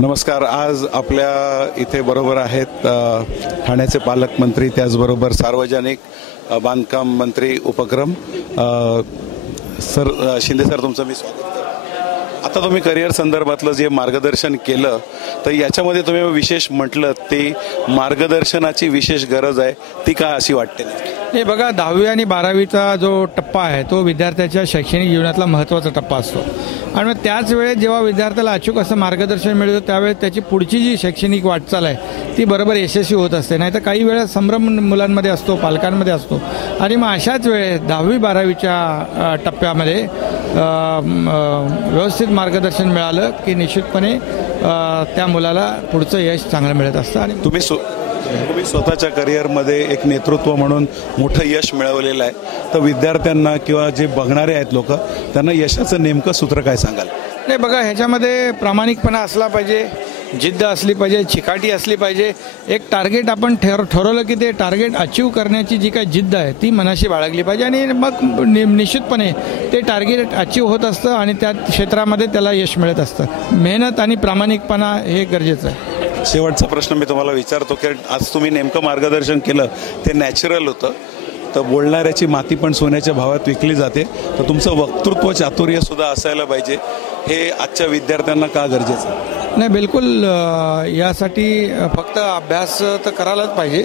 नमस्कार. आज आपल्या इथे बरोबर आहेत ठाण्याचे पालकमंत्री, त्याचबरोबर सार्वजनिक बांधकाम मंत्री उपक्रम सर शिंदे सर, तुमचं मी स्वागत करतो. आता तुम्ही करिअर संदर्भातलं जे मार्गदर्शन केलं, तर याच्यामध्ये तुम्ही विशेष म्हटलं ते मार्गदर्शनाची विशेष गरज आहे, ती का अशी वाटते? हे बघा, 10वी आणि 12वीचा जो टप्पा आहे तो विद्यार्थ्याच्या शैक्षणिक जीवनातला महत्त्वाचा टप्पा असतो. आणि मग त्याच वेळेस जेव्हा विद्यार्थ्याला अचूक असं मार्गदर्शन मिळतं त्यावेळेस त्याची पुढची जी शैक्षणिक वाटचाल आहे ती बरोबर यशस्वी होत असते. नाही तर काही वेळेस संभ्रम मुलांमध्ये असतो, पालकांमध्ये असतो. आणि मग अशाच वेळेस 10वी-12वीच्या टप्प्यामध्ये व्यवस्थित मार्गदर्शन मिळालं की निश्चितपणे त्या मुलाला पुढचं यश चांगलं मिळत असतं. आणि तुम्ही स्वतःच्या करिअरमध्ये एक नेतृत्व म्हणून मोठं यश मिळवलेलं आहे, तर विद्यार्थ्यांना किंवा जे बघणारे आहेत लोक, त्यांना यशाचं नेमकं सूत्र काय सांगाल? नाही बघा, ह्याच्यामध्ये प्रामाणिकपणा असला पाहिजे, जिद्द असली पाहिजे, चिकाटी असली पाहिजे. एक टार्गेट आपण ठरवलं की ते टार्गेट अचीव करण्याची जी काही जिद्द आहे ती मनाशी बाळगली पाहिजे. आणि मग निश्चितपणे ते टार्गेट अचीव होत असतं आणि त्या क्षेत्रामध्ये त्याला यश मिळत असतं. मेहनत आणि प्रामाणिकपणा हे गरजेचं आहे. शेवटचा प्रश्न मी तुम्हाला विचारतो की आज तुम्ही नेमकं मार्गदर्शन केलं ते नॅचरल होतं, तर बोलणाऱ्याची माती पण सोन्याच्या भावात विकली जाते, तर तुमचं वक्तृत्व चातुर्य सुद्धा असायला पाहिजे. हे आजच्या विद्यार्थ्यांना का गरजेचं आहे? नाही, बिलकुल. यासाठी फक्त अभ्यास तर करायलाच पाहिजे,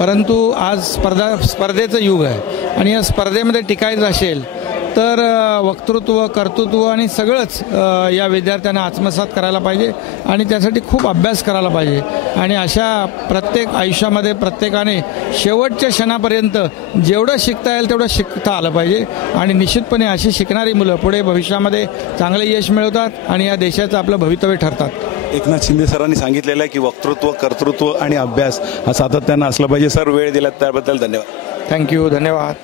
परंतु आज स्पर्धेचं युग आहे आणि या स्पर्धेमध्ये टिकायचं असेल तर वक्तृत्व, कर्तृत्व आणि सगळंच या विद्यार्थ्यांना आत्मसात करायला पाहिजे आणि त्यासाठी खूप अभ्यास करायला पाहिजे. आणि अशा प्रत्येक आयुष्यामध्ये प्रत्येकाने शेवटच्या क्षणापर्यंत जेवढं शिकता येईल तेवढं शिकता आलं पाहिजे. आणि निश्चितपणे अशी शिकणारी मुलं पुढे भविष्यामध्ये चांगले यश मिळवतात आणि या देशाचं आपलं भवितव्य ठरतात. एकनाथ शिंदे सरांनी सांगितलेलं आहे की वक्तृत्व, कर्तृत्व आणि अभ्यास हा सातत्यानं असला पाहिजे. सर, वेळ दिलात त्याबद्दल धन्यवाद. थँक्यू. धन्यवाद.